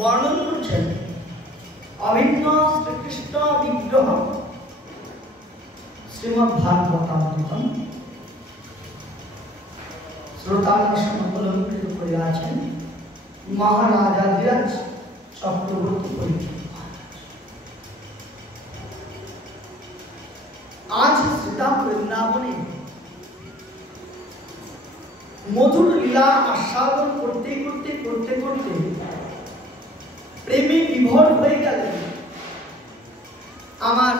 वर्णन करছেন अभिन्न श्रीकृष्ण विग्रह श्रीमद्भागवतामृतम श्रोतागण अलंकृत করে আছেন মহারাজাধিরাজ চক্রবর্তী পরীক্ষিত। आज सीता वृंदावने मधुर लीला आस्वादन करते करते करते करते प्रेमे विभोर हो गए आमार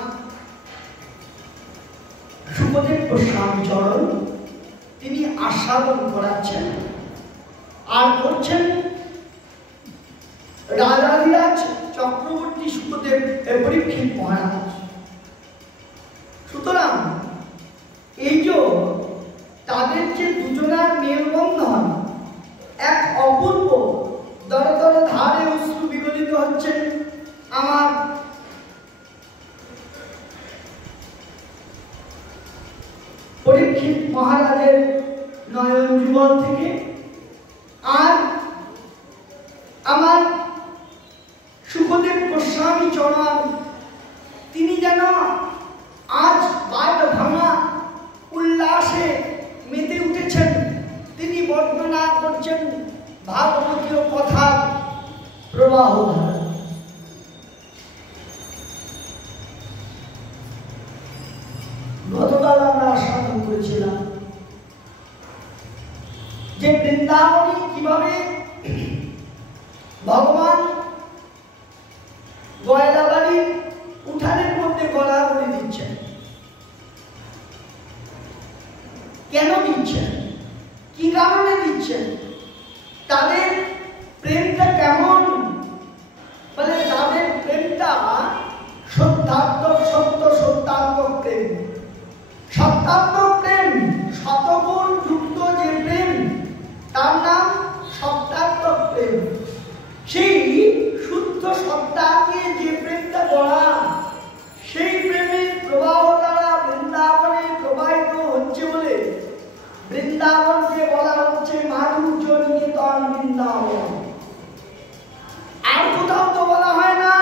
सुखदेव गोस्वामी चरण तिनी आस्वादन कराচ্ছেন আর করছেন রাজাধিরাজ চক্রবর্তী সুখদেব পরীক্ষিত মহারাজ। সুতরাং এই যে তাদের যে দুজনার মেলবন্ধন এক অপূর্ব দর দর ধারে অশ্রু বিগলিত হচ্ছেন আমার পরীক্ষিত মহারাজের নয়ন যুগল থেকে। আর আমার সুখদেব গোস্বামী চরণ তিনি যেন आज बाल भांगा उल्लासे मेते उठेছেন। তিনি বর্ণনা করছেন ভাগবতীয় কথা প্রবাহ। গতকাল আমরা আস্বাদন করেছিলাম যে বৃন্দাবনে কিভাবে ভগবান গয়লাবাড়ির উঠানের মধ্যে গলাগলি দিচ্ছেন। কেন দিচ্ছেন, কি কারণে দিচ্ছেন, তাদের প্রেমটা কেমন, বলে তাদের প্রেমটা সত্যাত্মক সত্য সত্যাত্মক প্রেম। সত্যাত্মক প্রেম শতগুণ যুক্ত যে প্রেম তার নাম সত্যাত্মক প্রেম। সেই শুদ্ধ সত্তাকে যে প্রেমটা বলা, সেই প্রেমের প্রবাহ দ্বারা বৃন্দাবনে প্রবাহিত হচ্ছে বলে বৃন্দাবনকে বলা হচ্ছে মাধুর্য নিকেতন বৃন্দাবন। আর কোথাও তো বলা হয় না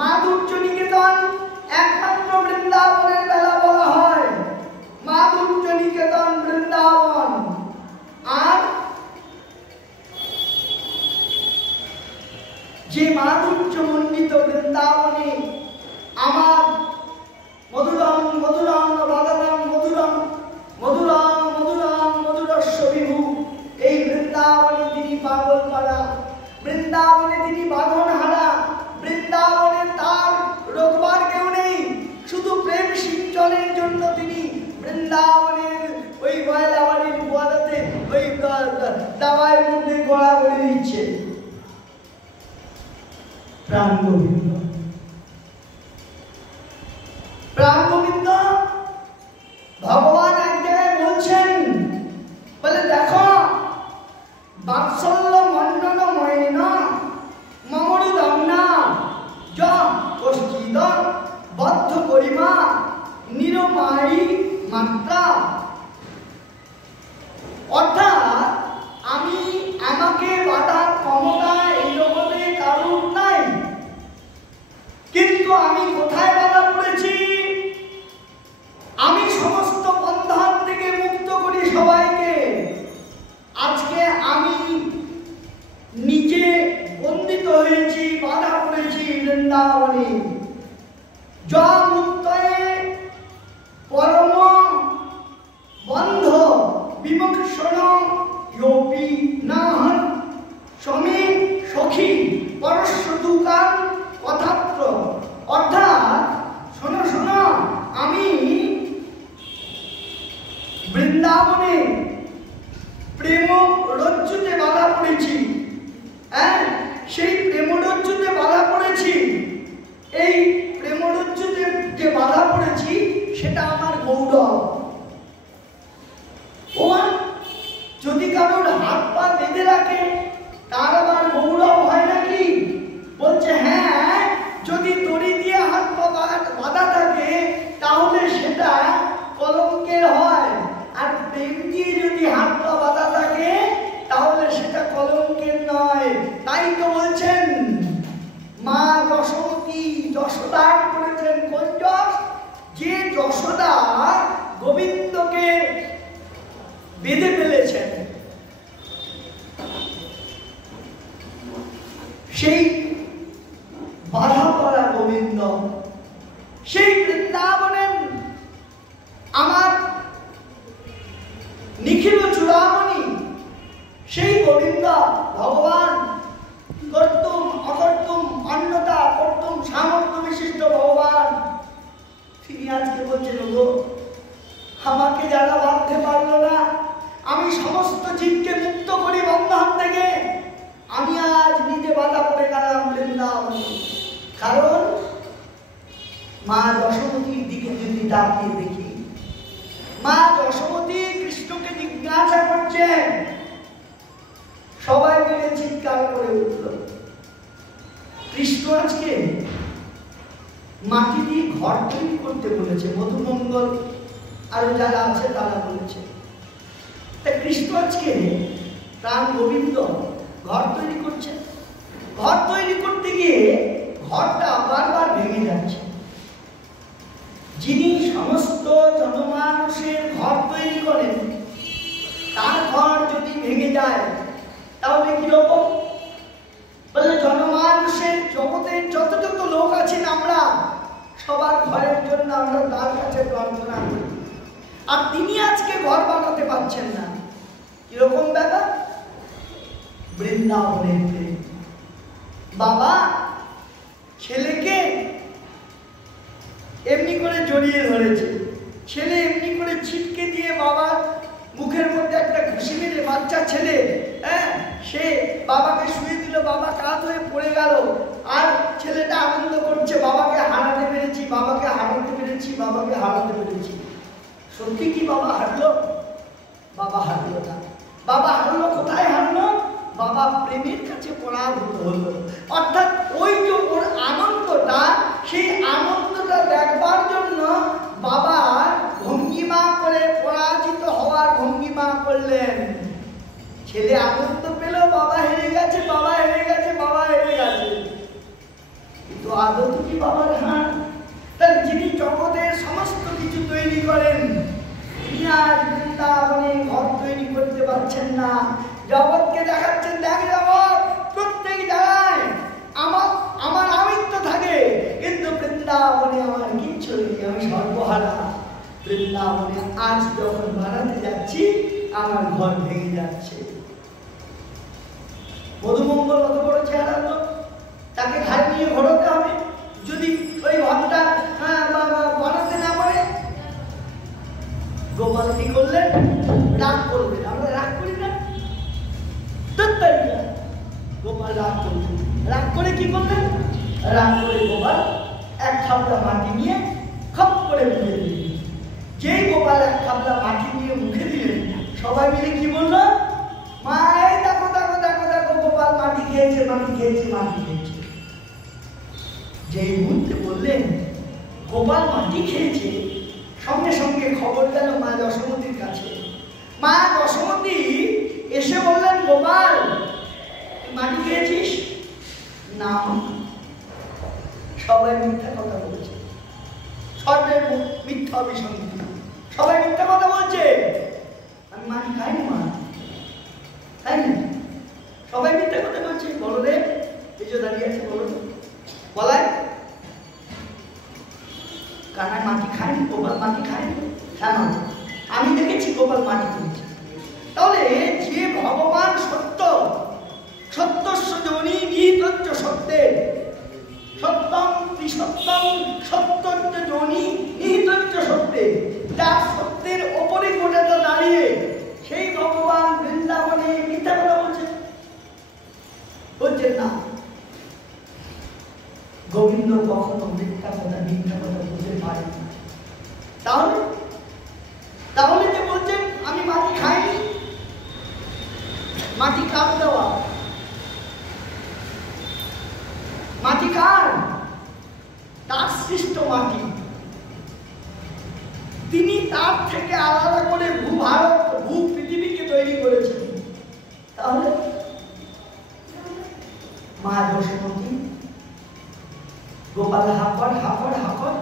মাধুর্য নিকেতন, একমাত্র বৃন্দাবনের বেলা বলা হয় মাধুর্য নিকেতন বৃন্দাবন। আর যে মাধুর্য মণ্ডিত বৃন্দাবনে আমার মধুরম মধুরম বদনম মধুরম মধুরম মধুরম মধুরস্য বিভু, এই বৃন্দাবনে তিনি পাগল পাড়া, বৃন্দাবনে তিনি বাঁধন হারা, বৃন্দাবনে তার রোগবার কেউ নেই, শুধু প্রেম সিঞ্চনের জন্য তিনি বৃন্দাবনের ওই গয়লাবাড়ির গোয়ালাতে ওই দাওয়ার মধ্যে গড়াগড়ি দিচ্ছে। প্রাণ গোবিন্দ, প্রাণ গোবিন্দ ভগবান এক জায়গায় বলছেন, বলে দেখো বাৎসল্য মন্ডন ময়ন মমরু দমনা য কষ্টিদ বদ্ধ করিমা নিরমায়ী মাত্রা। অর্থাৎ আমি আমাকে বাধার ক্ষমতা এই জগতে কারণ নাই, কিন্তু আমি কোথায় বাধা পড়েছি, আমি সমস্ত বন্ধন থেকে মুক্ত করি সবাইকে। আজকে আমি নিজে বন্দিত হয়েছি, বাধা পড়েছি বৃন্দাবনে। যা মুক্তয়ে পরম বন্ধ বিমোক্ষণ ইয়োপি নাহন সমী সখী পরস্য দুকান কথাত্র। অর্থাৎ শোনো শোনো, আমি বৃন্দাবনে প্রেম রজ্জুতে বাধা পড়েছি। হ্যাঁ, সেই প্রেম রজ্জুতে বাধা পড়েছি। এই প্রেম রজ্জুতে যে বাধা পড়েছি সেটা আমার গৌরব। ওমা, যদি কারোর হাত পা বেঁধে রাখে তার আবার গৌরব হয় নাকি? বলছে হ্যাঁ, যদি দড়ি দিয়ে হাত পা বাঁধা থাকে তাহলে সেটা কলঙ্কের হয়, আর প্রেম দিয়ে যদি হাত পা বাঁধা থাকে তাহলে সেটা কলঙ্কের নয়। তাই তো বলছেন মা যশোমতী যশোদান করেছেন কোন যশ? যে যশোদা গোবিন্দকে বেঁধে ফেলেছেন, সেই বাধা পড়া গোবিন্দ, সেই বৃন্দাবনের আমার নিখিল চূড়ামণি, সেই গোবিন্দ ভগবান কর্তুম অকর্তুম অন্যতা কর্তুম সামর্থ্য বিশিষ্ট ভগবান। তিনি আজকে বলছেন গো, আমাকে যারা বাঁধতে পারলো না, আমি সমস্ত জীবকে মুক্ত করি বন্ধন থেকে, আমি আজ নিজে বাধা পড়ে গেলাম বৃন্দাবনে। কারণ মা যশোমতীর দিকে যদি তাকিয়ে দেখি, মা যশোমতী কৃষ্ণকে জিজ্ঞাসা করছেন, সবাই মিলে চিৎকার করে উঠল। কৃষ্ণ আজকে মাটি দিয়ে ঘর তৈরি করতে বলেছে, মধুমঙ্গল আরো যারা আছে তারা বলেছে। তা কৃষ্ণ আজকে প্রাণ গোবিন্দ ঘর তৈরি করছে। ঘর তৈরি করতে গিয়ে ঘরটা বারবার ভেঙে যাচ্ছে। যিনি সমস্ত জনমানুষের ঘর তৈরি করেন, তার ঘর যদি ভেঙে যায় তাহলে কিরকম? বলে জনমানুষের জগতের যত যত লোক আছেন আমরা সবার ঘরের জন্য আমরা তার কাছে প্রার্থনা করি, আর তিনি আজকে ঘর বানাতে পারছেন না। কিরকম ব্যাপার? বৃন্দাবনের প্রেম। বাবা ছেলেকে এমনি করে জড়িয়ে ধরেছে, ছেলে এমনি করে ছিটকে দিয়ে বাবার মুখের মধ্যে একটা ঘুষি মেরে, বাচ্চা ছেলে, হ্যাঁ, সে বাবাকে শুয়ে দিল, বাবা কাত হয়ে পড়ে গেল, আর ছেলেটা আনন্দ করছে, বাবাকে হারাতে পেরেছি, বাবাকে হারাতে পেরেছি, বাবাকে হারাতে পেরেছি। সত্যি কি বাবা হারলো? বাবা হারলো না। বাবা হারলো কোথায়? হারলো বাবা প্রেমের কাছে পরাভূত হলো। অর্থাৎ ওই যে ওর আনন্দটা, সেই আনন্দটা দেখবার জন্য বাবা ভঙ্গিমা করে, পরাজিত হওয়ার ভঙ্গিমা করলেন। ছেলে আনন্দ পেল, বাবা হেরে গেছে, বাবা হেরে গেছে, বাবা হেরে গেছে। কিন্তু আদত কি বাবার হার? তার যিনি জগতের সমস্ত কিছু তৈরি করেন, তিনি আজ বৃন্দাবনে ঘর তৈরি করতে পারছেন না। জগৎকে দেখাচ্ছেন, দেখ জগৎ প্রত্যেক জায়গায় আমার আমিত্ব থাকে, কিন্তু বৃন্দাবনে আমার কিচ্ছু নেই, আমি সর্বহারা। বৃন্দাবনে আজ যখন বানাতে যাচ্ছি আমার ঘর ভেঙে যাচ্ছে। মধুমঙ্গল অত বড় চেহারা লোক, তাকে ঘাড় নিয়ে ঘোরাতে হবে। যদি ওই ঘরটা বানাতে না পারে, গোপাল কি করলেন? রাগ করবেন। আমরা রাগ করি না? গোপাল রাগ করলেন। রাগ করে কি করলেন? রাগ করে গোপাল এক খাবলা মাটি নিয়ে খপ করে মুখে দিলেন। যেই গোপাল এক খাবলা মাটি নিয়ে মুখে দিলেন, সবাই মিলে কি বললো? মা এই দেখো দেখো দেখো দেখো, গোপাল মাটি খেয়েছে, মাটি খেয়েছে, মাটি খেয়েছে। যেই মুহূর্তে বললেন গোপাল মাটি খেয়েছে, সঙ্গে সঙ্গে খবর গেল মা যশোমতীর কাছে। মা যশোমতী এসে বললেন, গোপাল মাটি খেয়েছিস? না, সবাই মিথ্যা কথা বলছে, সর্বের মিথ্যা অভিসন্ধি, সবাই মিথ্যা কথা বলছে, আমি মাটি খাইনি মা, তাই না? সবাই মিথ্যা কথা বলছে। বলো রে, এই যে দাঁড়িয়ে আছে, বলো বলায় কানায় মাটি খায়নি, গোপাল মাটি খায়নি। হ্যাঁ, আমি দেখেছি গোপাল মাটি খেয়েছে। তাহলে যে ভগবান সত্য, সত্যস্য যোনি নিহিতঞ্চ সত্যে, সত্যম ত্রিসত্যম সত্যঞ্চ যোনি নিহিতঞ্চ সত্যে, যার সত্যের ওপরে গোটাটা দাঁড়িয়ে সেই ভগবান বৃন্দাবনে মিথ্যা কথা বলছেন না। গোবিন্দ কখনো মিথ্যা কথা বলতে পারে না। তাহলে তাহলে যে বলছেন আমি মাটি খাইনি, মাটি কার দেওয়া? মাটি কার? তার সৃষ্ট মাটি। তিনি তার থেকে আলাদা করে ভূভারত, ভূ পৃথিবীকে তৈরি করেছেন। তাহলে মা যশোমতী গোপাল হাকর হাকর হাকর,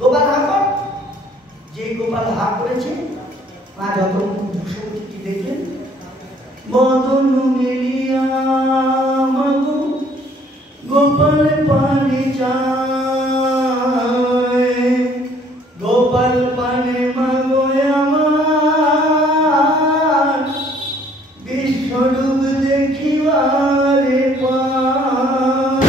গোপাল হাকর, যে গোপাল হা করেছে মা যশোমতী কি দেখলেন? বদন মিলিয়া মাগো গোপাল পানে যায়, গোপাল পানে মাগো আমার বিশ্বরূপ দেখিবারে পায়,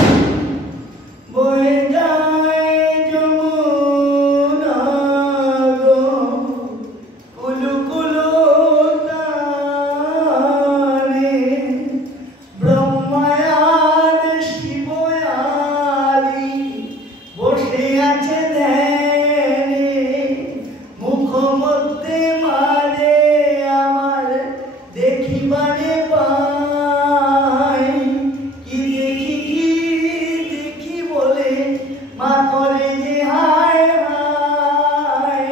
বয়ে যায় যমুনা গো কুলু কুলু তারে, ব্রহ্মায়ার শিবয়ারি বসে আছে ধ্যানে, মুখ মধ্যে মারে আমার দেখিবারে পায়, কি দেখি কি দেখি বলে মা করে যে হায় হায়,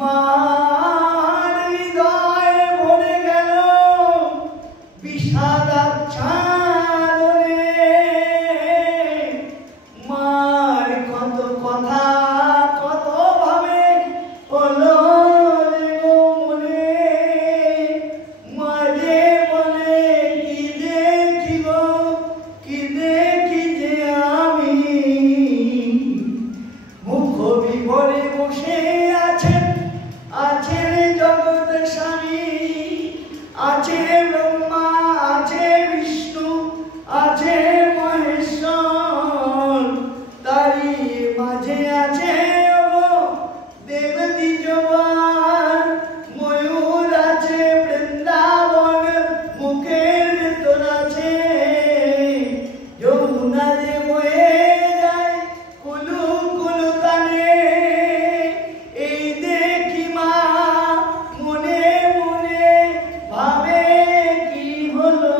মার হৃদয় ভরে গেল বিষাদাচ্ছাদনে, মার কত কথা কত ভাবে হলো রে গো মনে, মাঝে বলে কি দেখি গো কি দেখি যে আমি, মুখ বিভরে বসে আছেন আছেন জগৎ স্বামী, আছে ব্রহ্মা আছে বিষ্ণু আছে মহেশ্বর, তারি মাঝে আছে দেব দ্বিজবার, ময়ূর আছে বৃন্দাবন মুখের ভেতর আছে, যমুনা যে বয়ে যায় কুলু কুলু তানে, এই দেখি মা মনে মনে ভাবে কি হলো,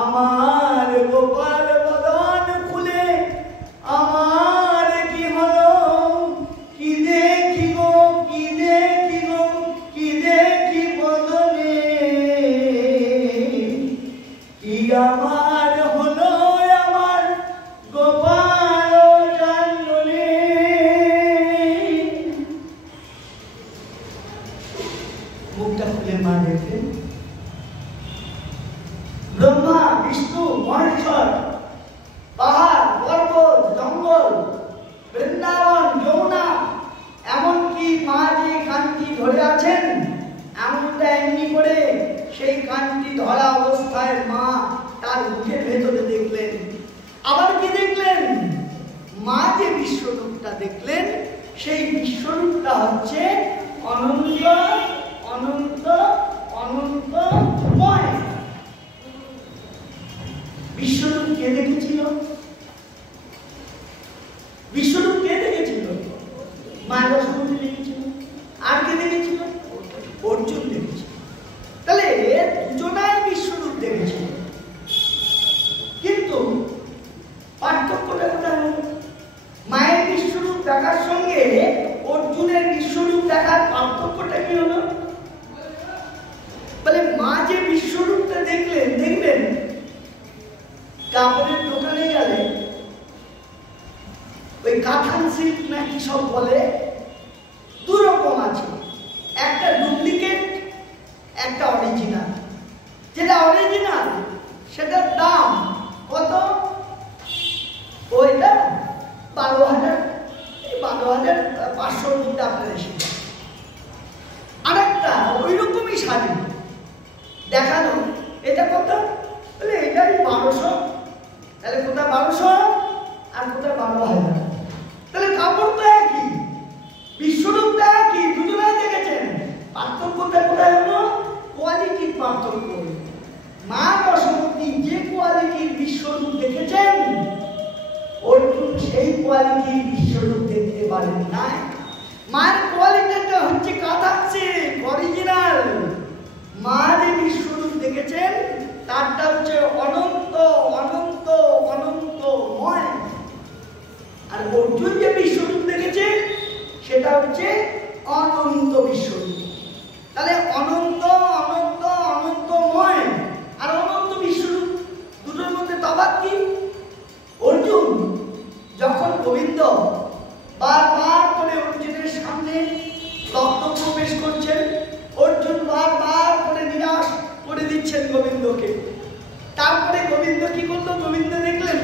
আমার গোপাল বদন খুলে আমার কি হলো, কি দেখি গো কি দেখি গো কি দেখি বদনে, কি আমার হলো আমার গোপাল জানলে। মুখটা খুলে মা দেখলেন ব্রহ্মা বিষ্ণু মহেশ্বর, পাহাড় পর্বত জঙ্গল বৃন্দাবন যমুনা, এমনকি মা যে কানটি ধরে আছেন এমনটা এমনি করে সেই কানটি ধরা অবস্থায় মা তার মুখের ভেতরে দেখলেন। আবার কি দেখলেন? মা যে বিশ্বরূপটা দেখলেন সেই বিশ্বরূপটা হচ্ছে অনন্ত অনন্ত অনন্তময়। বিশ্বরূপ কে দেখেছিল? বিশ্বরূপ কে দেখেছিল? মা যশোমতী দেখেছিল। আর কে দেখেছিল? অর্জুন দেখেছিল। তাহলে দুজনাই বিশ্বরূপ দেখেছিল, কিন্তু পার্থক্যটা কোথায় হলো? মায়ের বিশ্বরূপ দেখার সঙ্গে অর্জুনের বিশ্বরূপ দেখার পার্থক্যটা কি হলো? বলে মা যে বিশ্বরূপটা দেখলেন, দেখবেন কাপড়ের দোকানে গেলে ওই কাঁথান সিল্ক নাকি সব বলে, দু রকম আছে, একটা ডুপ্লিকেট একটা অরিজিনাল। যেটা অরিজিনাল সেটার দাম কত? ওইটা 12,000, 12,500 মধ্যে আপনার এসে যায়। আর একটা ওই রকমই শাড়ি দেখানো, এটা কত? বলে এটাই 1200। তাহলে কোথায় 1200 আর কোথায় 12,000? তাহলে কাপড় তো একই, বিশ্বরূপ তো একই, দুজনেই দেখেছেন। পার্থক্যটা কোথায় হলো? কোয়ালিটির পার্থক্য। মা যশোমতী যে কোয়ালিটির বিশ্বরূপ দেখেছেন অর্জুন সেই কোয়ালিটির বিশ্বরূপ দেখতে পারেন না। মায়ের কোয়ালিটিটা হচ্ছে কাঁথাচ্ছে অরিজিনাল। মা যে বিশ্বরূপ দেখেছেন তারটা হচ্ছে অনন্ত অনন্ত অনন্তময়। আর অর্জুন যে বিশ্বরূপ দেখেছে সেটা হচ্ছে অনন্ত বিশ্বরূপ। তাহলে অনন্ত অনন্ত অনন্তময় আর অনন্ত বিশ্বরূপ দুটোর মধ্যে তফাৎ কি? অর্জুন যখন গোবিন্দ বারবার করে অর্জুনের সামনে রক্ত প্রবেশ করছেন, অর্জুন বারবার করে নিরাশ করে দিচ্ছেন গোবিন্দকে। তারপরে গোবিন্দ কি করলো? গোবিন্দ দেখলেন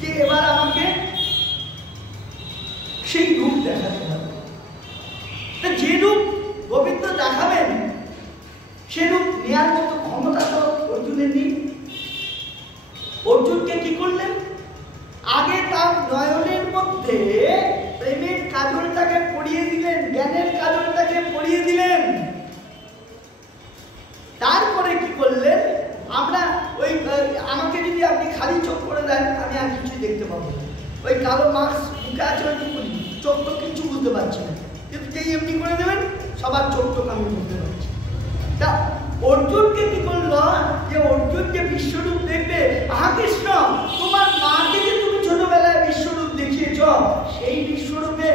যে এবার আমাকে সেই রূপ দেখাতে হবে। যে রূপ গোবিন্দ দেখাবেন সে রূপ নেওয়ার মতো ক্ষমতা তো অর্জুনের নেই। অর্জুনকে কি করলেন? আগে তার নয়নের মধ্যে প্রেমের কাজলটাকে পরিয়ে দিলেন, জ্ঞানের কাজলটাকে পরিয়ে দিলেন। তারপরে কি করলেন? আমরা ওই আমাকে যদি আপনি খালি চোখ করে দেন আমি আর কিছু দেখতে পাবো না। ওই কালো মাস্ক মুখে আছে ওইটুকুনি, চোখ তো কিছু বুঝতে পারছি না, কিন্তু যেই এমনি করে দেবেন সবার চোখ টোক আমি বুঝতে পারছি। তা অর্জুনকে কি করলো? যে অর্জুন যে বিশ্বরূপ দেখবে, আহা কৃষ্ণ তোমার মাকে যে তুমি ছোটবেলায় বিশ্বরূপ দেখিয়েছ সেই বিশ্বরূপে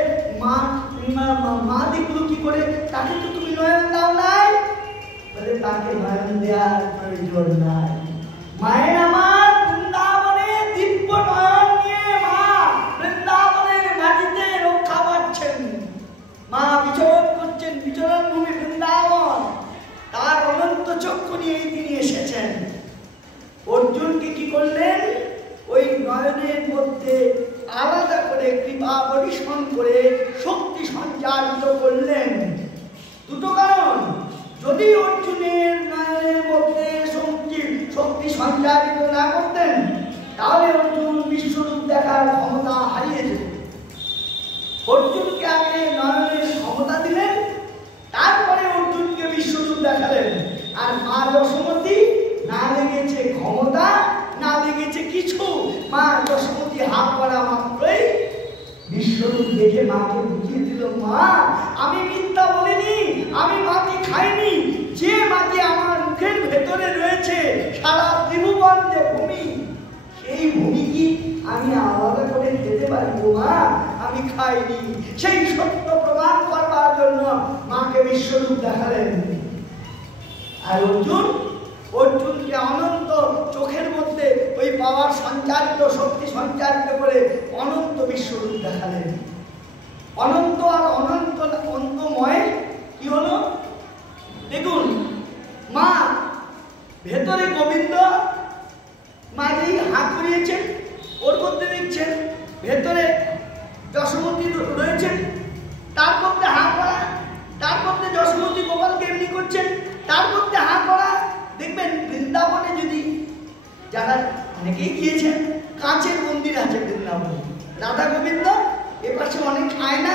মা দেখলো কি করে? তাকে তো তুমি নয়ন দাও নাই। বলে তাকে নয়ন দেওয়ার প্রয়োজন নাই। মায়ের আমার বৃন্দাবনে দিব্য নয়ন নিয়ে মা বৃন্দাবনের মাটিতে রক্ষা পাচ্ছেন। মা বিচরণ করছেন, বিচরণ ভূমি বৃন্দাবন। তার অনন্ত চক্ষু নিয়ে তিনি এসেছেন। অর্জুনকে কি করলেন? ওই নয়নের মধ্যে আলাদা করে কৃপা বর্ষণ করে শক্তি সঞ্চারিত করলেন। দুটো কারণ, যদি অর্জুনের নয়নের মধ্যে শক্তি সঞ্চারিত না করতেন তাহলে অর্জুন বিশ্বরূপ দেখার ক্ষমতা হারিয়ে যেত। অর্জুনকে আগে নয়নের ক্ষমতা দিলেন, তারপরে অর্জুনকে বিশ্বরূপ দেখালেন। আর মা যশোমতী না লেগেছে ক্ষমতা, না লেগেছে কিছু। মা যশোমতী হাত করা মাত্রই বিশ্বরূপ দেখে মাকে বুঝিয়ে দিল, মা আমি মিথ্যা বলিনি, আমি মাটি খাইনি। যে মাটি আমার মুখের ভেতরে রয়েছে, সারা ত্রিভুবন যে ভূমি, সেই ভূমি কি আমি আলাদা করে খেতে পারি গো মা? আমি খাইনি। সেই সত্য প্রমাণ করবার জন্য মাকে বিশ্বরূপ দেখালেন। আর অর্জুনকে অনন্ত চোখের মধ্যে ওই পাওয়ার সঞ্চারিত শক্তি সঞ্চারিত করে অনন্ত বিশ্বরূপ দেখালেন। অনন্ত আর অনন্ত অন্তময় কি হলো? দেখুন, মা ভেতরে গোবিন্দ মা যেই হাত করিয়েছেন ওর মধ্যে দেখছেন ভেতরে যশোমতী রয়েছেন, তার মধ্যে হাত করা, তার মধ্যে যশোমতী গোপালকে এমনি করছেন, তার মধ্যে হাত করা। দেখবেন বৃন্দাবনে যদি যারা অনেকেই গিয়েছেন, কাঁচের মন্দির আছে বৃন্দাবনে, রাধা গোবিন্দ এ পাশে অনেক আয়না,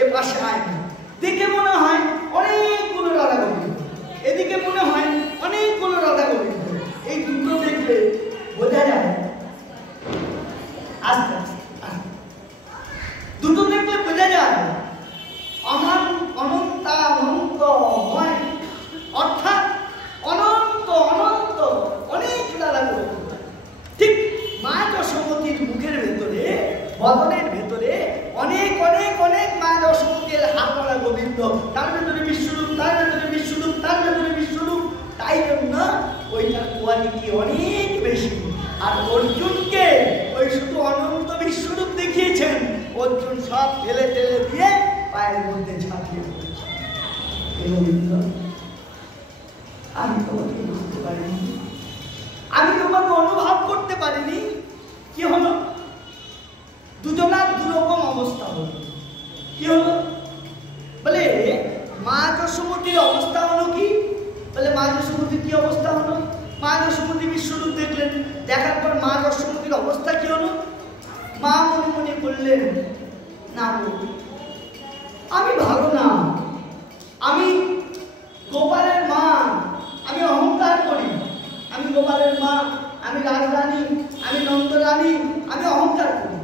এ পাশে আয়না, দেখে মনে হয় অনেকগুলো রাধা গোবিন্দ, এদিকে মনে হয় অনেকগুলো রাধা গোবিন্দ। এই দুটো দেখলে বোঝা যায়, আস্তে আস্তে দুটো দেখলে বোঝা যায় অনন্তময়, অর্থাৎ অনন্ত অনন্ত অনেক রাধা গোবিন্দ। ঠিক মা যশোমতীর মুখের ভেতরে, বদনের ভেতরে অনেক অনেক অনেক মা যশোমতীর হাত করা গোবিন্দ, তার ভেতরে বিশ্বরূপ, তার ভেতরে বিশ্বরূপ, তার ভেতরে বিশ্বরূপ। তাই জন্য ওইটার কোয়ালিটি অনেক বেশি। আর অর্জুনকে ওই শুধু অনন্ত বিশ্বরূপ দেখিয়েছেন, অর্জুন সব ঠেলে ঠেলে দিয়ে পায়ের মধ্যে ঝাঁপিয়ে পড়েছে। আমি তোমাকে বুঝতে পারিনি, আমি তোমাকে অনুভব করতে পারিনি। কি হলো? দুজনার দুরকম অবস্থা হলো। কি হলো? বলে মা যশোমতীর অবস্থা হলো কি? বলে মা যশোমতীর কি অবস্থা হলো? মা যশোমতী বিশ্বরূপ দেখলেন, দেখার পর মা যশোমতীর অবস্থা কি হলো? মা মনে মনে করলেন, না আমি ভালো না, আমি গোপালের মা, আমি অহংকার করি, আমি গোপালের মা, আমি রাজরানী, আমি নন্দরানী, আমি অহংকার করি।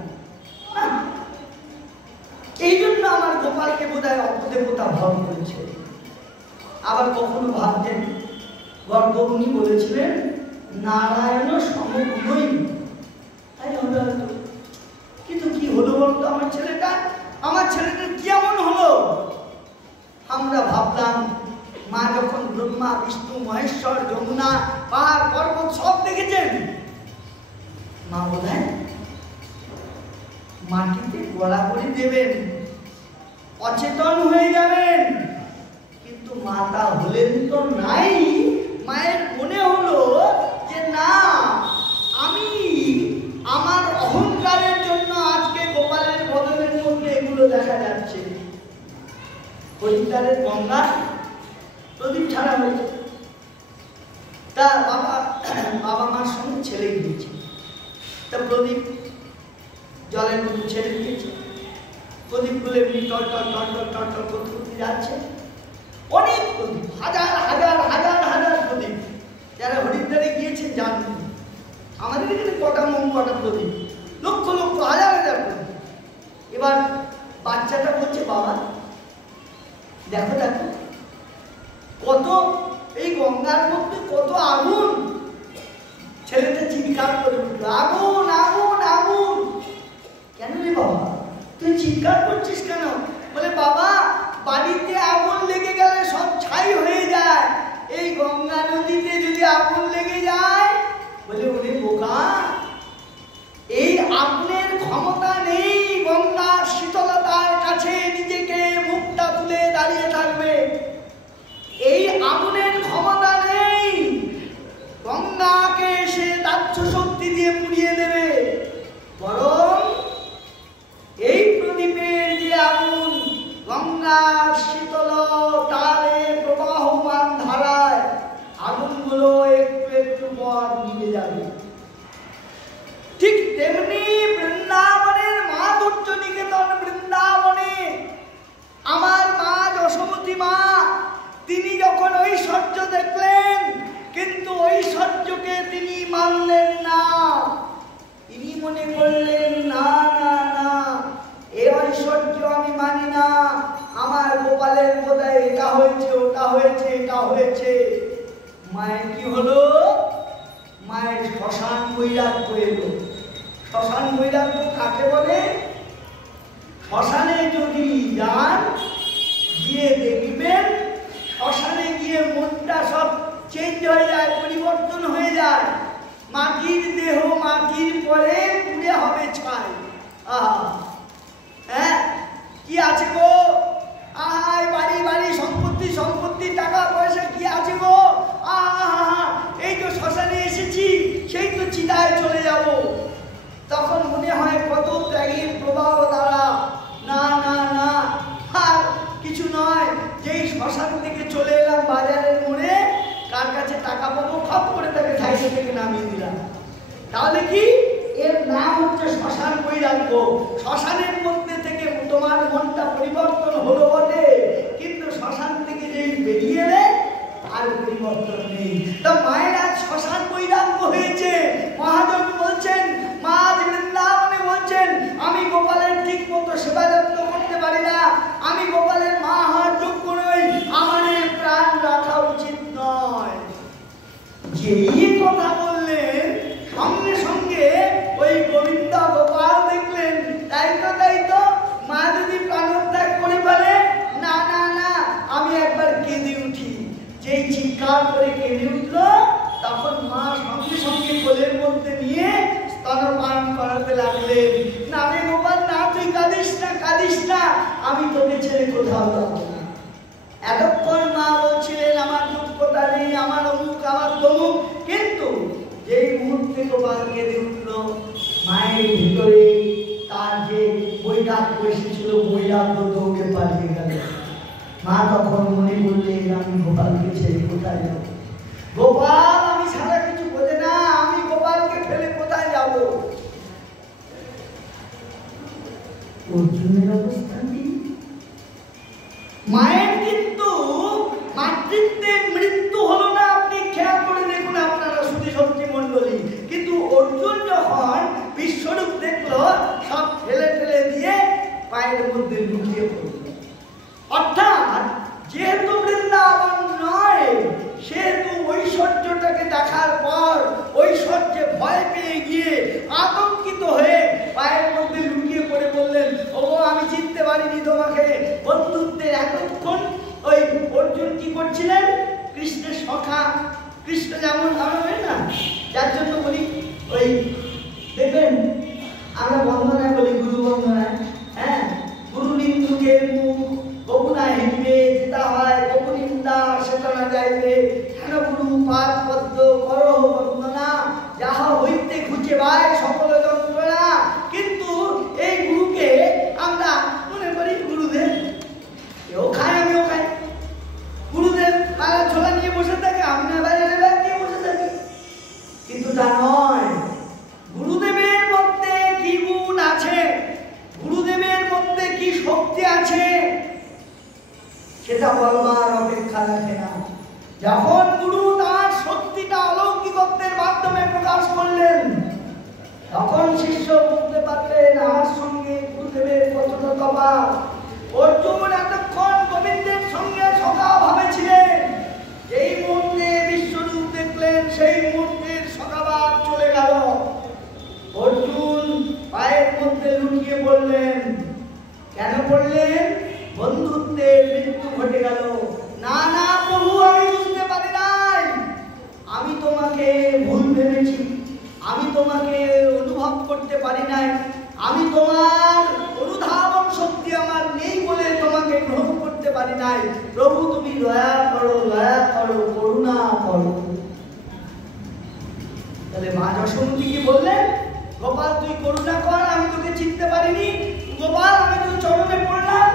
এই জন্য আমার গোপালকে বোধহয় অপদে দেবতা ভর করেছে। আবার কখনো ভাবতেন গর্গমুনি বলেছিলেন নারায়ণ সমগুণই, তাই হবে হয়তো। কিন্তু কি হলো বলতো আমার ছেলেটা কি এমন হলো? আমরা ভাবলাম মা যখন ব্রহ্মা বিষ্ণু মহেশ্বর যমুনা পাহাড় পর্বত সব দেখেছেন, মা বোধহয় মাটিতে গড়াগড়ি দেবেন, অচেতন হয়ে যাবেন। কিন্তু মাতা হলেন তো নাই। মায়ের মনে হলো যে না, আমি আমার অহংকারের জন্য আজকে গোপালের বদনের মধ্যে এগুলো দেখা যাচ্ছে। হরিদ্বারের গঙ্গা প্রদীপ ছাড়া হয়েছে, তা বাবা মার সঙ্গে ছেলে গিয়েছে, তা প্রদীপ জলের মধ্যে ছেড়ে দিয়েছে। প্রদীপগুলো এমনি টল টল টল টল টল টল করতে যাচ্ছে। অনেক প্রদীপ, হাজার হাজার হাজার হাজার প্রদীপ। যারা হরিদ্বারে গিয়েছে জানেন, আমাদের এখানে কটা কটা প্রদীপ, লক্ষ লক্ষ হাজার হাজার প্রদীপ। এবার বাচ্চাটা বলছে বাবা দেখো দেখো কত এই গঙ্গার মধ্যে কত আগুন। ছেলেটা চিৎকার করে উঠল, আগুন আগুন আগুন। কেন রে বাবা তুই চিৎকার করছিস কেন? বলে বাবা বাড়িতে আগুন লেগে গেলে সব ছাই হয়ে যায়, এই গঙ্গা নদীতে যদি আগুন লেগে যায়। বলে ওরে বোকা, এই আগুনের ক্ষমতা নেই গঙ্গা শীতলতার কাছে নিজেকে মুখটা তুলে দাঁড়িয়ে থাকবে। এই আগুনের ক্ষমতা নেই গঙ্গাকে সে দাহ্য শক্তি দিয়ে পুড়িয়ে দেবে। বরং এই প্রদীপের যে আগুন, গঙ্গার শীতল তারে প্রবাহমান ধারায় আগুনগুলো একটু একটু পর নিভে যাবে। ঠিক তেমনি বৃন্দাবনের মা দুর্য নিকেতন বৃন্দাবনে আমার মা যশোমতী মা, তিনি যখন ঐশ্বর্য দেখলেন, কিন্তু ঐশ্বর্যকে তিনি মানলেন না। তিনি মনে করলেন না না না, এ ঐশ্বর্য আমি মানি না, আমার গোপালের বোধহয় এটা হয়েছে ওটা হয়েছে এটা হয়েছে। মায়ের কি হলো? মায়ের শ্মশান বৈরাগ্য এলো। শ্মশান বৈরাগ্য কাকে বলে? শ্মশানে যদি যান, গিয়ে দেখবেন শ্মশানে গিয়ে মনটা সব চেঞ্জ হয়ে যায়, পরিবর্তন হয়ে যায়। মাটির দেহ মাটির পরে পুড়ে হবে ছাই। হ্যাঁ কি আছে গো? আহাই বাড়ি বাড়ি সম্পত্তি সম্পত্তি টাকা পয়সা কি আছে গো? এই তো শ্মশানে এসেছি, সেই তো চিতায় চলে যাব। তখন মনে হয় কত ত্যাগের প্রবাহ দ্বারা না না না আর কিছু নয়, যেই শ্মশান থেকে চলে এলাম বাজারের মোড়ে, কার কাছে টাকা পাবো খপ করে তাকে সাইকেল থেকে নামিয়ে দিলাম। তাহলে কি এর নাম হচ্ছে শ্মশান বৈরাগ্য। শ্মশানের মধ্যে থেকে তোমার মনটা পরিবর্তন হলো বটে, কিন্তু শ্মশান থেকে যেই বেরিয়ে এলে আর পরিবর্তন নেই। তা মায়ের আজ শ্মশান বৈরাগ্য হয়েছে। মহাজন বলছেন, মা বৃন্দাবনে বলছেন, আমি গোপালের ঠিক মতো সেবা যত্ন করতে পারি না, আমি গোপালের মা হওয়ার যোগ্য নই, আমার প্রাণ রাখা উচিত নয়। যেই কথা বললেন সঙ্গে সঙ্গে ওই গোবিন্দ গোপাল দেখলেন, তাই তো মা যদি প্রাণত্যাগ করে ফেলে, না না না আমি একবার কেঁদে উঠি। যেই চিৎকার করে কেঁদে উঠল, তখন মা সঙ্গে সঙ্গে কোলের মধ্যে নিয়ে স্তনপান করাতে লাগলেন। না রে গোপাল না, তুই কাঁদিস না, আমি তোকে ছেড়ে কোথাও যাবো না। এতক্ষণ মা বলছিলেন আমার যোগ্যতা নেই, আমার অমুক আমার তমুক, কিন্তু যেই মুহূর্তে গোপাল কেঁদে উঠল, মায়ের ভিতরে তার যে বৈরাগ্য এসেছিল, বৈরাগ্য দৌড়ে পালিয়ে গেল। মা তখন মনে করলেন আমি গোপালকে ছেড়ে কোথায় যাব? গোপাল আমি ছাড়া কিছু বোঝে না, আমি গোপালকে ফেলে কোথায় যাব? অর্জুনের অবস্থা কি? মায়ের কিন্তু মাতৃত্বের মৃত্যু হলো না, আপনি খেয়াল করে দেখুন আপনারা সুধী শক্তি মন্ডলী। কিন্তু অর্জুন যখন বিশ্বরূপ দেখলো, সব ফেলে ফেলে দিয়ে পায়ের মধ্যে লুকিয়ে পড়ল। অর্থাৎ আতঙ্কিত হয়ে পায়ের মধ্যে লুকিয়ে পড়ে বললেন, ও আমি চিনতে পারিনি তোমাকে। বন্ধুত্বের এতক্ষণ ওই অর্জুন কি করছিলেন? কৃষ্ণের সখা, কৃষ্ণ যেমন হবে না, যার জন্য বলি ওই দেখবেন আমরা বন্দনায় বলি গুরু বন্দনায়, হ্যাঁ, গুরু নিন্দুকে মুখ কবুনা হিলবে, যেটা হয় কবু নিন্দা সেটা না যাইবে, হেন গুরু পাদ পদ্ম করহ বন্দনা, যাহা হইতে খুঁজে বাই সকল যন্ত্রণা। কিন্তু এই গুরুকে আমরা মনে করি গুরুদেব, এও খায় আমিও খাই, গুরুদেব মালা ছোলা নিয়ে বসে থাকে, আমি না বাইরে নিয়ে বসে থাকি। কিন্তু তা নয়। গুরুদেবের মধ্যে কি গুণ আছে, গুরুদেবের মধ্যে কি শক্তি আছে, সেটা বলবার অপেক্ষা রাখে না। যখন গুরু তার শক্তিটা অলৌকিকত্বের মাধ্যমে প্রকাশ করলেন, তখন শিষ্য বুঝতে পারলেন আমার সঙ্গে গুরুদেবের কত তফাৎ। অর্জুন এতক্ষণ গোবিন্দের সঙ্গে সখা ভাবে ছিলেন, যেই মুহূর্তে বিশ্বরূপ দেখলেন সেই মুহূর্তের সখাভাব চলে গেল। অর্জুন পায়ের মধ্যে লুকিয়ে পড়লেন। কেন পড়লেন? বন্ধুত্বের মৃত্যু ঘটে গেল। না না প্রভু, আমি বুঝতে পারি নাই, আমি তোমাকে ভুল ভেবেছি, আমি তোমাকে অনুভব করতে পারি নাই, আমি তোমার অনুধাবন শক্তি আমার নেই বলে তোমাকে গ্রহণ করতে পারি নাই। প্রভু তুমি দয়া করো, দয়া করো, করুণা করো। তাহলে মা যশোমতী কি বললেন? গোপাল তুই করুণা কর, আমি তোকে চিনতে পারিনি, গোপাল আমি তোর চরণে পড়লাম।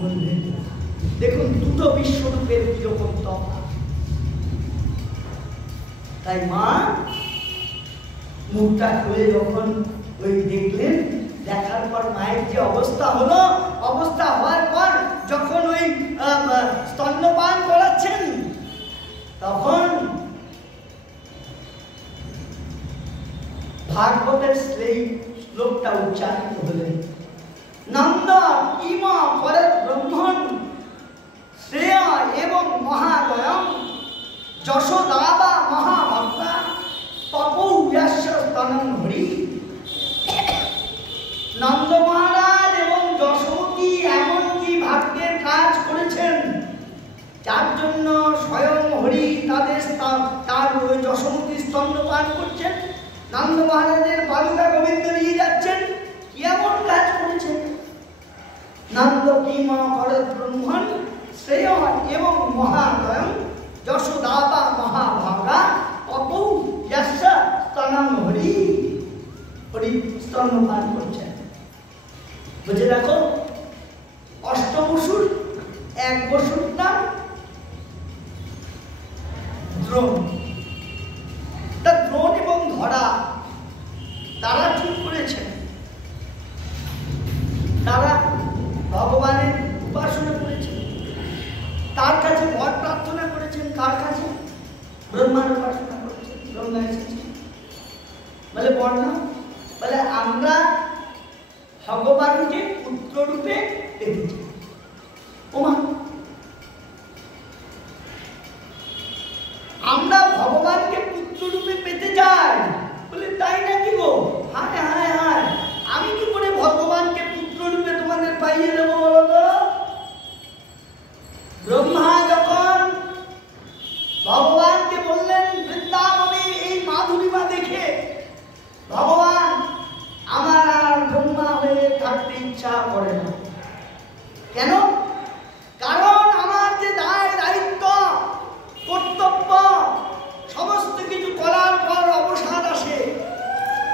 বললেন দেখুন দুটো বিশ্বরূপের কিরকম তফাৎ। তাই মা মুখটা খুলে যখন ওই দেখলেন, দেখার পর মায়ের যে অবস্থা হলো, অবস্থা হওয়ার পর যখন ওই স্তন্যপান করাচ্ছেন, তখন ভাগবতের সেই শ্লোকটা উচ্চারিত হলেন, নন্দ ইমা পরত ব্রহ্মণ শ্রেয়া এবং মহাদয়ম যশোদাবা মহাভক্তা তপৌ ব্যাস্য স্তনং হরি। নন্দ মহারাজ এবং যশোমতী এমন কি ভাগ্যের কাজ করেছেন, যার জন্য স্বয়ং হরি তার ওই যশোমতী স্তন্যপান করছেন, নন্দ মহারাজের বালুকা গোবিন্দ নিয়ে যাচ্ছেন। কি এমন কাজ করেছেন? নন্দ কিমা ভরত ব্রহ্মণ শ্রেয় এবং মহাদয়ম যশোদাবা মহাভাগা অপৌ যস্য স্তনং হরি। হরি স্তন্যপান করছেন। বুঝে দেখো, অষ্টবসুর এক বসুর নাম দ্রোণ। তা দ্রোণ এবং ধরা তারা ঠিক করেছেন, তারা ভগবানের উপাসনা করেছেন, তার কাছে বর প্রার্থনা করেছেন। কার কাছে? ব্রহ্মার উপাসনা করেছেন। ব্রহ্মা এসেছেন বলে বর না, বলে আমরা ভগবানকে পুত্র রূপে পেয়েছি। ওমা, আমরা ভগবানকে পুত্র রূপে পেতে চাই। বলে তাই নাকি গো? হায় হায় হায়, আমি কি করে ভগবানকে পুত্র রূপে তোমাদের পাইয়ে দেবো বলো তো? ব্রহ্মা যখন ভগবানকে বললেন বৃন্দাবনে এই মাধুরীমা দেখে, ভগবান আমার আর ব্রহ্মা হয়ে থাকতে ইচ্ছা করে না। কেন? কারণ আমার যে দায় দায়িত্ব কর্তব্য সমস্ত কিছু করার পর অবসাদ আসে।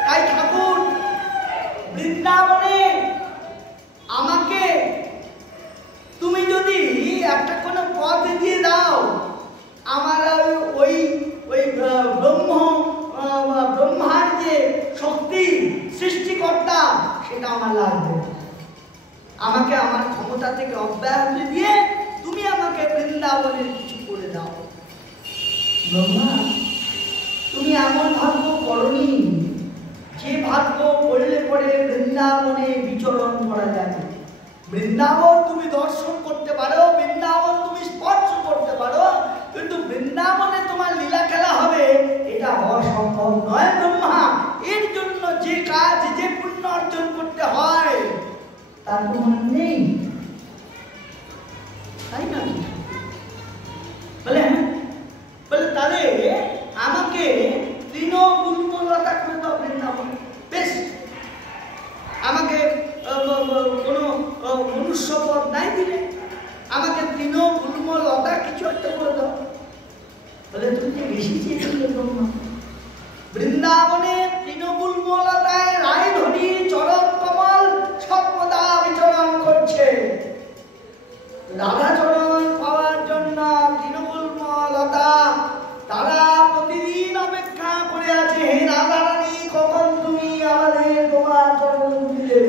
তাই ঠাকুর বৃন্দাবনে আমাকে তুমি যদি একটা কোনো পথ দিয়ে দাও, আমার ওই ওই ব্রহ্মার যে শক্তি সৃষ্টিকর্তা সেটা আমার লাগবে। আমাকে আমার ক্ষমতা থেকে অব্যাহতি দিয়ে তুমি আমাকে বৃন্দাবনের কিছু করে দাও। ব্রহ্মা, তুমি এমন ভাগ্য করনি যে ভাগ্য করলে পরে বৃন্দাবনে বিচরণ করা যাবে। বৃন্দাবন তুমি দর্শন করতে পারো, বৃন্দাবন তুমি স্পর্শ করতে পারো, কিন্তু বৃন্দাবনে তোমার লীলা খেলা হবে এটা অসম্ভব নয় ব্রহ্মা। এর জন্য যে কাজ তাই না? বলে বলে তাহলে আমাকে তৃণগুল্মলতা করে দাও বৃন্দাবন। বেশ, আমাকে কোনো মনুষ্য পদ নাই দিলে, আমাকে তৃণগুল্মলতা কিছু একটা করে দাও। বলে তুমি যে বেশি চেয়েছিলে ব্রহ্মা, বৃন্দাবনে তৃণগুল্মলতায় রায়ধনী চরণ কমল সর্বদা বিচরণ করছে। রাধা চরণ পাওয়ার জন্য তৃণগুল্মলতা তারা প্রতিদিন অপেক্ষা করে আছে। হে রাধা রানী, কখন তুমি আমাদের তোমার চরণ দিলে?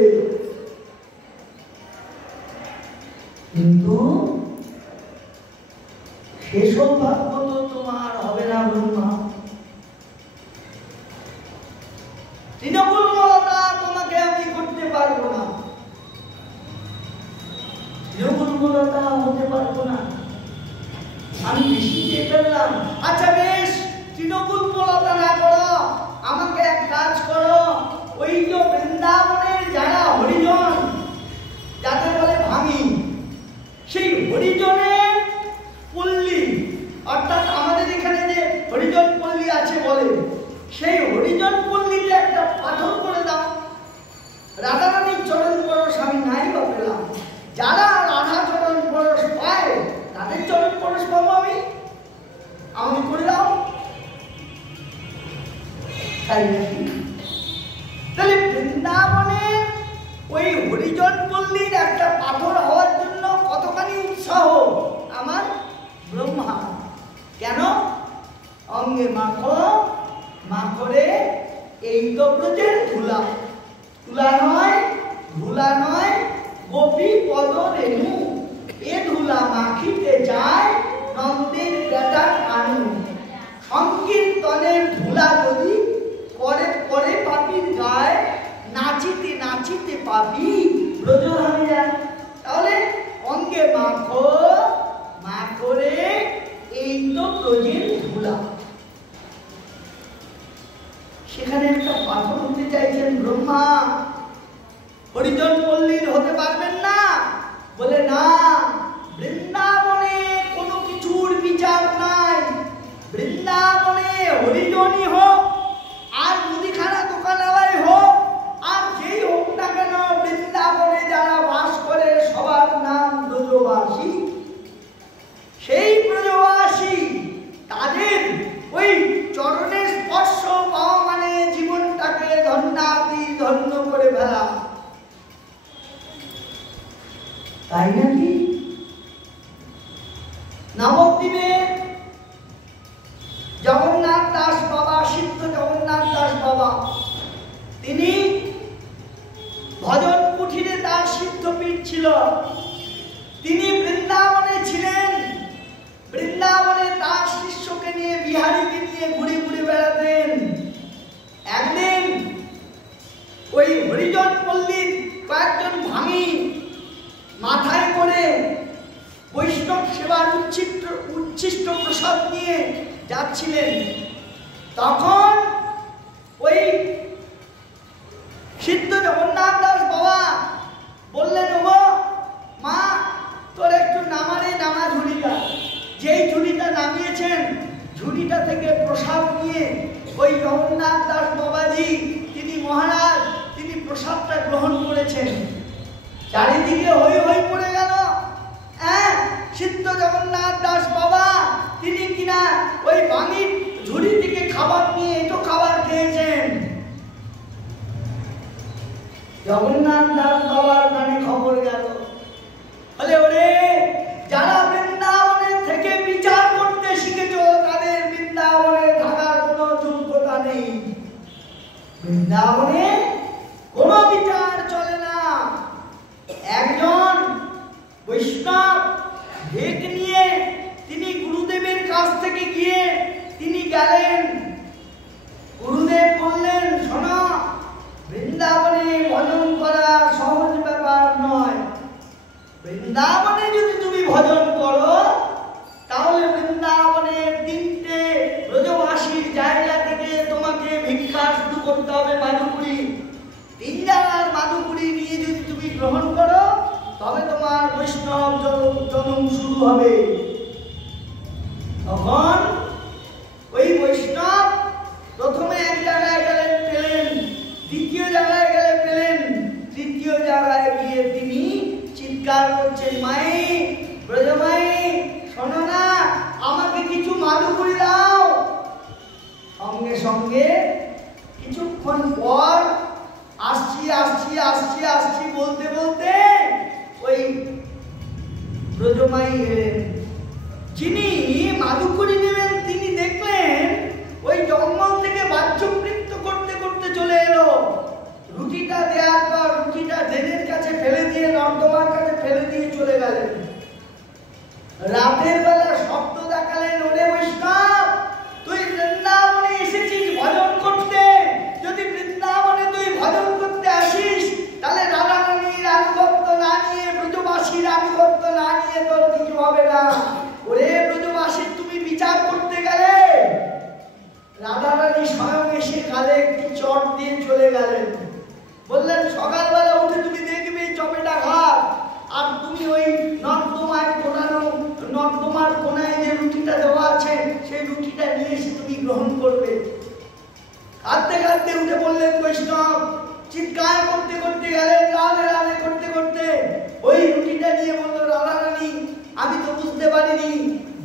কিন্তু সে সৌভাগ্য তো তোমার হবে না ব্রহ্মা। তৃণগুল্মলতা তোমাকে আমি করতে পারবো না, তৃণগুল্মলতা হতে পারবো না, আমি বেশি চেয়ে ফেললাম। আচ্ছা বেশ, তৃণগুল্মলতা না করো, আমাকে এক কাজ করো, ওই যে বৃন্দাবনের যারা হরিজন, যাদের বলে ভাঙি, সেই হরিজনের পল্লী, অর্থাৎ আমাদের এখানে যে হরিজন পল্লী আছে বলে, সেই হরিজন পল্লীতে একটা পাথর করে দাও। রাধা রানীর চরণ পরশ আমি নাই বা পেলাম, যারা রাধা চরণ পরশ পায় তাদের চরণ পরশ পাবো আমি, আমাকে করে দাও। তাই নাকি? তাহলে বৃন্দাবনে ওই হরিজন পল্লীর একটা পাথর হওয়ার জন্য কতখানি উৎসাহ আমার ব্রহ্মা। কেন? অঙ্গে মাখো, মাখরে এই তো ব্রজের ধুলা, তুলা নয়, ধুলা নয়, গোপী পদ রেণু, এ ধুলা মাখিতে যায় নন্দের বেটা কানু। সংকীর্তনের ধুলা যদি পরে পরে পাপির গায়ে, নাচিতে নাচিতে পাপি ব্রজ হয়ে যায়। তাহলে অঙ্গে মাখো, মাখরে এই তো ব্রজের ধুলা। সেখানে একটা পাথর হতে চাইছেন ব্রহ্মা, হরিজন পল্লীর হতে পারবেন না। বলে না, বৃন্দাবনে কোনো কিছুর বিচার নাই, বৃন্দাবনে হরিজনই হোক আর মুদিখানা দোকানওয়ালাই হোক আর যেই হোক না কেন, বৃন্দাবনে যারা বাস করে সবার নাম ব্রজবাসী। সেই ব্রজবাসী তাদের ওই চরণের স্পর্শ পাওয়া মানে জীবনটাকে ধন্যাতি ধন্য করে ফেলা, তাই নাকি? নবদ্বীপে জগন্নাথ দাস বাবা, সিদ্ধ জগন্নাথ দাস বাবা, তিনি ভজন কুঠিরে তার সিদ্ধপীঠ ছিল। তিনি বৃন্দাবনে ছিলেন, বৃন্দাবনে তার শিষ্যকে নিয়ে, বিহারীকে নিয়ে ঘুরে ঘুরে বেড়াতেন। একদিন ওই হরিজন পল্লীর কয়েকজন ভাঙি মাথায় করে বৈষ্ণব সেবার উচ্ছিষ্ট প্রসাদ নিয়ে যাচ্ছিলেন। তখন ওই সিদ্ধ জগন্নাথ দাস বাবা বললেন, ও মা, তোর একটু নামারে নামা ঝুড়িটা। যেই ঝুড়িটা নামিয়েছেন, ঝুড়িটা থেকে প্রসাদ নিয়ে ওই জগন্নাথ দাস বাবাজি, তিনি মহারাজ, তিনি প্রসাদটা গ্রহণ করেছেন। চারিদিকে হই হই পড়ে গেল। সিদ্ধ জগন্নাথ দাস বাবা তিনি কিনা ওই বাঙির ঝুড়ি থেকে খাবার নিয়ে এটো খাবার খেয়েছেন। জগন্নাথ দাস বাবার কানে খবর গেল। বলে, ওরে, যারা বৃন্দাবনের থেকে বিচার করতে শিখেছ তাদের বৃন্দাবনে থাকার কোনো যোগ্যতা নেই। বৃন্দাবনে কোনো বিচার চলে না। একজন বৈষ্ণব ভেক নিয়ে তিনি গুরুদেবের কাছ থেকে গিয়ে তিনি গেলেন। গুরুদেব বললেন, শোনো, বৃন্দাবনে ভজন করা সহজ ব্যাপার নয়। বৃন্দাবনে যদি তুমি ভজন করো তাহলে বৃন্দাবনের 3টে ব্রজবাসীর জায়গা থেকে তোমাকে ভিক্ষা শুরু করতে হবে মাধুপুরি। 3 জায়গার মাধুপুরি নিয়ে যদি তুমি গ্রহণ করো তবে তোমার বৈষ্ণব জন্ম শুরু হবে। তখন ওই বৈষ্ণব প্রথমে এক জায়গায় গেলেন পেলেন, দ্বিতীয় জায়গায় গেলে পেলেন, তৃতীয় জায়গায় গিয়ে তিনি চিৎকার করছেন, মাই ব্রজমাই শোনো না, আমাকে কিছু মাদুকুরি দাও। সঙ্গে সঙ্গে কিছুক্ষণ পর আসছি আসছি আসছি আসছি বলতে বলতে ওই ব্রজমাই এলেন। যিনি মাদুকুরি নেবেন তিনি দেখলেন ওই জঙ্গল থেকে বাহ্যবৃত্ত করতে করতে চলে এলো। রুটিটা দেওয়ার পর রুটিটা ড্রেনের কাছে ফেলে দিয়ে, নর্দমার কাছে ফেলে দিয়ে চলে গেলেন। রাতের বেলা শব্দ দেখালেন, ওরে বৈষ্ণব, তুই বৃন্দাবনে এসেছিস ভজন করতে, যদি বৃন্দাবনে তুই ভজন করতে আসিস তাহলে রাধারানীর আনুগত্য না নিয়ে, ব্রজবাসীর আনুগত্য না নিয়ে তোর কিছু হবে না। ওরে ব্রজবাসীর তুমি বিচার করতে গেলে। রাধারানী স্বয়ং এসে কালে একটি চট দিয়ে চলে গেলেন। বললেন, সকালবেলা উঠে তুমি দেখবে চপেটা ঘাট, আর তুমি ওই নর্দমার কোনায় যে রুটিটা দেওয়া আছে সেই রুটিটা নিয়ে এসে তুমি গ্রহণ করবে। কাঁদতে কাঁদতে উঠে বললেন বৈষ্ণব, চিৎকার করতে করতে গেলেন, রাধে রাধে করতে করতে ওই রুটিটা নিয়ে বলল, রাধারানী আমি তো বুঝতে পারিনি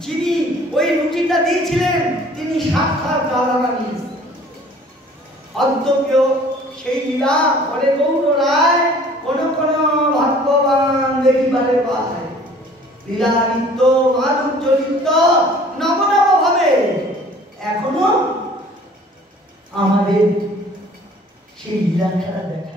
যিনি ওই রুটিটা দিয়েছিলেন তিনি সাক্ষাৎ রাধারানী। অদ্যপ্য সেই লীলা করে গৌর রায় কোন কোন ভাগ্যবান দেখিবারে পায়। লীলা নিত্য মাধুর চরিত্র নব নব ভাবে এখনো আমাদের সেই লীলা খেলা দেখা।